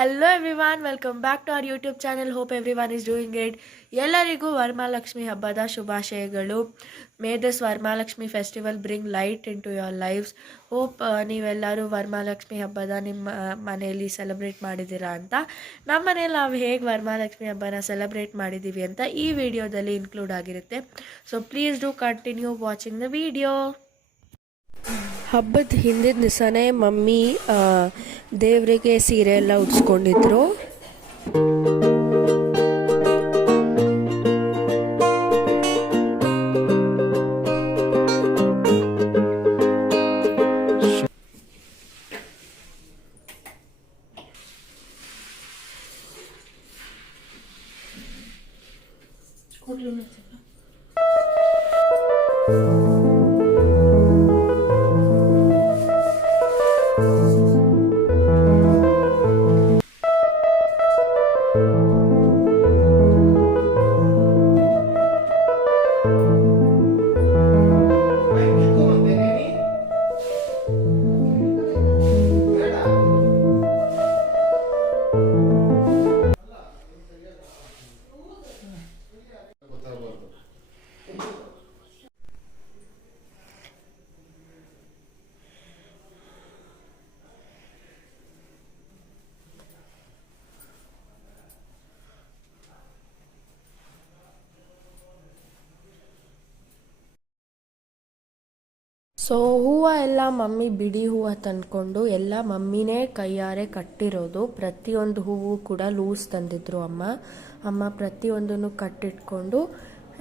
Hello everyone, welcome back to our YouTube channel. Hope everyone is doing great. ಎಲ್ಲರಿಗೂ ವರಮಹಾಲಕ್ಷ್ಮಿ ಹಬ್ಬದ ಶುಭಾಶಯಗಳು. May this Varamahalakshmi festival bring light into your lives. Hope ನೀವೆಲ್ಲರೂ ವರಮಹಾಲಕ್ಷ್ಮಿ ಹಬ್ಬದ ನಿಮ್ಮ ಮನೆಯಲ್ಲಿ celebrate ಮಾಡಿದ್ದೀರಾ ಅಂತ. ನಮ್ಮ ಮನೇಲಿ ನಾವು ಹೇಗೆ ವರಮಹಾಲಕ್ಷ್ಮಿ ಹಬ್ಬನ ಸೆಲೆಬ್ರೇಟ್ ಮಾಡಿದ್ದೀವಿ ಅಂತ ಈ ವಿಡಿಯೋದಲ್ಲಿ ಇನ್ಕ್ಲೂಡ್ ಆಗಿರುತ್ತೆ. So please do continue watching the video. ಹಬ್ಬದ ಹಿಂದಿನ ದಿವಸನೇ ಮಮ್ಮಿ ದೇವರಿಗೆ ಸೀರೆ ಎಲ್ಲ ಉಡ್ಸ್ಕೊಂಡಿದ್ರು. ಸೊ ಹೂವು ಎಲ್ಲ ಮಮ್ಮಿ ಬಿಡಿ ಹೂವು ತಂದ್ಕೊಂಡು ಎಲ್ಲ ಮಮ್ಮಿನೇ ಕೈಯಾರೆ ಕಟ್ಟಿರೋದು. ಪ್ರತಿಯೊಂದು ಹೂವು ಕೂಡ ಲೂಸ್ ತಂದಿದ್ರು ಅಮ್ಮ ಪ್ರತಿಯೊಂದನ್ನು ಕಟ್ಟಿಟ್ಕೊಂಡು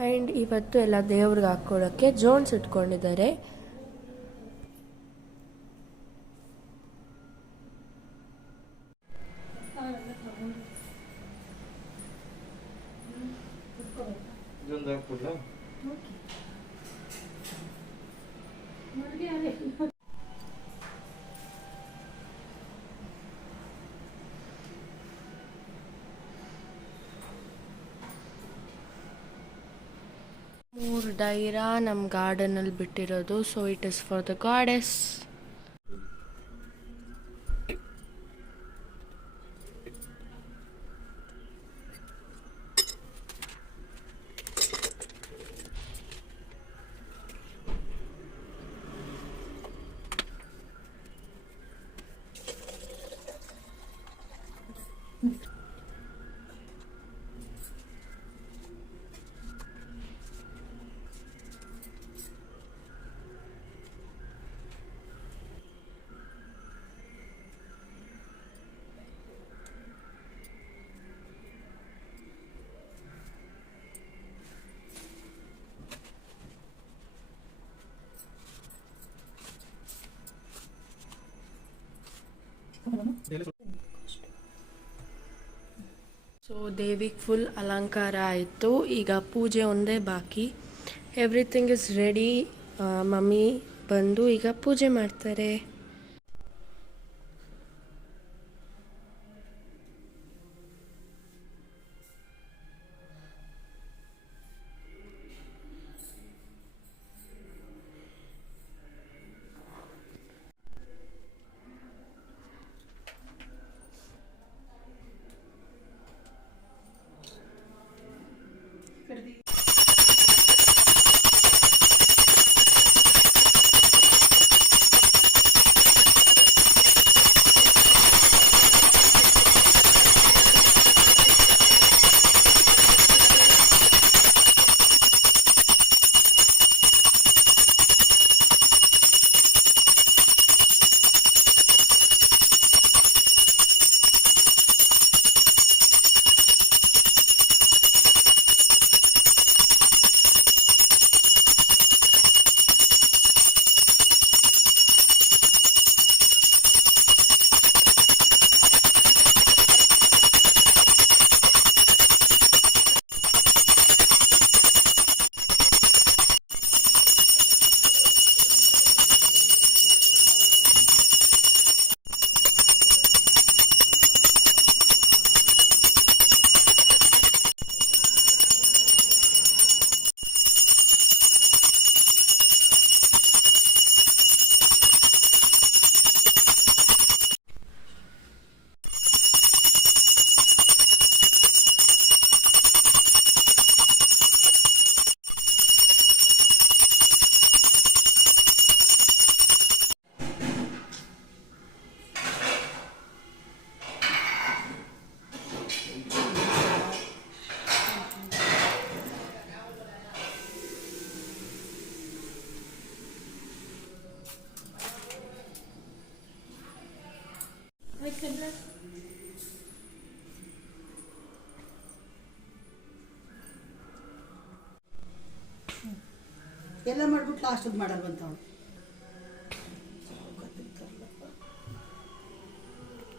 ಆ್ಯಂಡ್ ಇವತ್ತು ಎಲ್ಲ ದೇವ್ರಿಗೆ ಹಾಕ್ಕೊಳ್ಳೋಕ್ಕೆ ಜೋಡಿಸಿಟ್ಕೊಂಡಿದ್ದಾರೆ. ಮೂರು ಡೈರಾ ನಮ್ಮ ಗಾರ್ಡನಲ್ಲಿ ಬಿಟ್ಟಿರೋದು. So it is for the goddess. So ದೇವಿಗೆ ಫುಲ್ ಅಲಂಕಾರ ಆಯಿತು. ಈಗ ಪೂಜೆ ಒಂದೇ ಬಾಕಿ. Everything is ready. ಮಮ್ಮಿ ಬಂದು ಈಗ ಪೂಜೆ ಮಾಡ್ತಾರೆ. ಎಲ್ಲ ಮಾಡ್ಬಿಟ್ಟು ಲಾಸ್ಟ್ ಮಾಡಲ್ವಂತ ಅವಳು.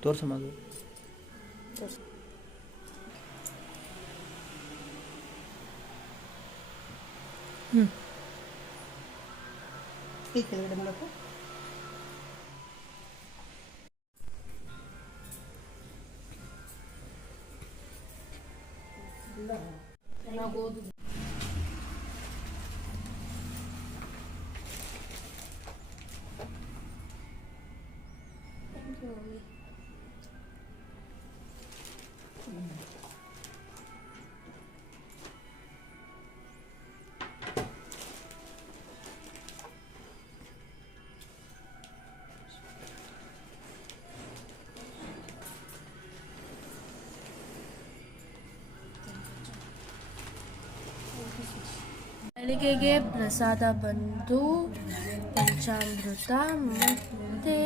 ತೋರ್ಸಮ್ಮ ಈ ಕೆಳಗಡೆ ಮಾಡಬೇಕು. ಬೆಳಿಗ್ಗೆಗೆ ಪ್ರಸಾದ ಬಂದು ಪಂಚಾಮೃತ ಮತ್ತು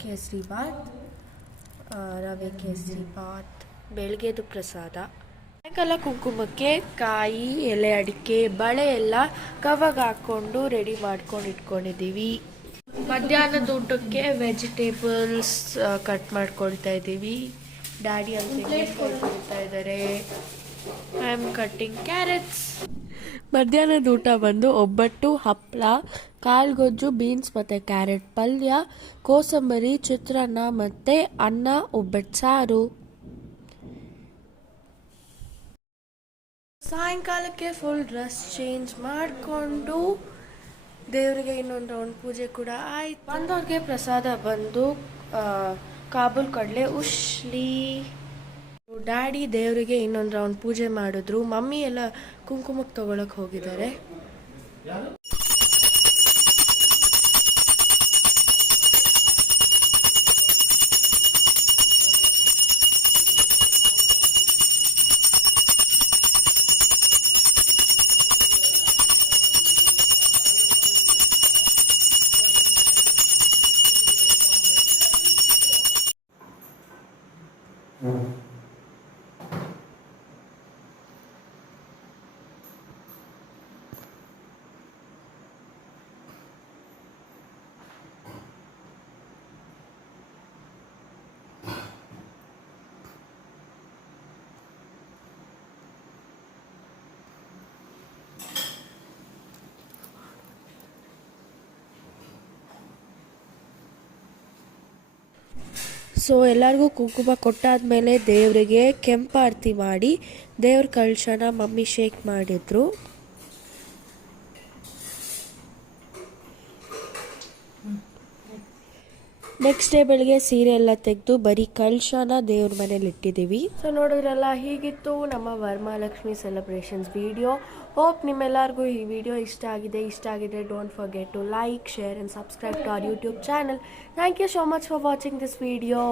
ಕೇಸರಿ ಬಾತ್, ರವೆ ಕೇಸರಿ ಬಾತ್ ಬೆಳಗ್ಗೆದು ಪ್ರಸಾದ. ಸಾಯಂಕಾಲ ಕುಂಕುಮಕ್ಕೆ ಕಾಯಿ, ಎಲೆ ಅಡಿಕೆ, ಬಳೆ ಎಲ್ಲ ಕವಾಗ ಹಾಕ್ಕೊಂಡು ರೆಡಿ ಮಾಡ್ಕೊಂಡು ಇಟ್ಕೊಂಡಿದ್ದೀವಿ. ಮಧ್ಯಾಹ್ನದ ಊಟಕ್ಕೆ ವೆಜಿಟೇಬಲ್ಸ್ ಕಟ್ ಮಾಡ್ಕೊಳ್ತಾ ಇದ್ದೀವಿ. ಡ್ಯಾಡಿ ಅಂತ ಕೊಡ್ತಾ ಇದ್ದಾರೆ. I am cutting carrots. ಮಧ್ಯಾಹ್ನದ ಊಟ ಬಂದು ಒಬ್ಬಟ್ಟು, ಹಪ್ಪಳ, ಕಾಳುಗೊಜ್ಜು, ಬೀನ್ಸ್ ಮತ್ತು ಕ್ಯಾರೆಟ್ ಪಲ್ಯ, ಕೋಸಂಬರಿ, ಚಿತ್ರಾನ್ನ ಮತ್ತು ಅನ್ನ, ಒಬ್ಬಟ್ಟು ಸಾರು. ಸಾಯಂಕಾಲಕ್ಕೆ ಫುಲ್ ಡ್ರೆಸ್ ಚೇಂಜ್ ಮಾಡಿಕೊಂಡು ದೇವರಿಗೆ ಇನ್ನೊಂದು ರೌಂಡ್ ಪೂಜೆ ಕೂಡ ಆಯ್ತು. ಬಂದವ್ರಿಗೆ ಪ್ರಸಾದ ಬಂದು ಕಾಬೂಲ್ ಕಡಲೆ ಉಶ್ಲಿ. ಡ್ಯಾಡಿ ದೇವರಿಗೆ ಇನ್ನೊಂದು ರೌಂಡ್ ಪೂಜೆ ಮಾಡಿದ್ರು. ಮಮ್ಮಿ ಎಲ್ಲ ಕುಂಕುಮಕ್ಕೆ ತಗೊಳಕ್ ಹೋಗಿದ್ದಾರೆ. ಸೊ ಎಲ್ಲರಿಗೂ ಕುಂಕುಮ ಕೊಟ್ಟಾದ್ಮೇಲೆ ದೇವರಿಗೆ ಕೆಂಪಾರತಿ ಮಾಡಿ ದೇವ್ರ ಕಳಶನ ಮಮ್ಮಿ ಶೇಕ್ ಮಾಡಿದ್ರು. ನೆಕ್ಸ್ಟ್ ಡೇ ಬೆಳಗ್ಗೆ ಸೀರೆ ಎಲ್ಲ ತೆಗೆದು ಬರೀ ಕಳಶನ ದೇವ್ರ ಮನೇಲಿ ಇಟ್ಟಿದ್ದೀವಿ. ಸೊ ನೋಡಿದ್ರಲ್ಲ, ಹೀಗಿತ್ತು ನಮ್ಮ ವರಮಹಾಲಕ್ಷ್ಮಿ ಸೆಲೆಬ್ರೇಷನ್ಸ್ ವಿಡಿಯೋ. ಹೋಪ್ ನಿಮ್ಮೆಲ್ಲರಿಗೂ ಈ ವಿಡಿಯೋ ಇಷ್ಟ ಆಗಿದೆ. Don't forget to like, share and subscribe to our YouTube channel. Thank you so much for watching this video.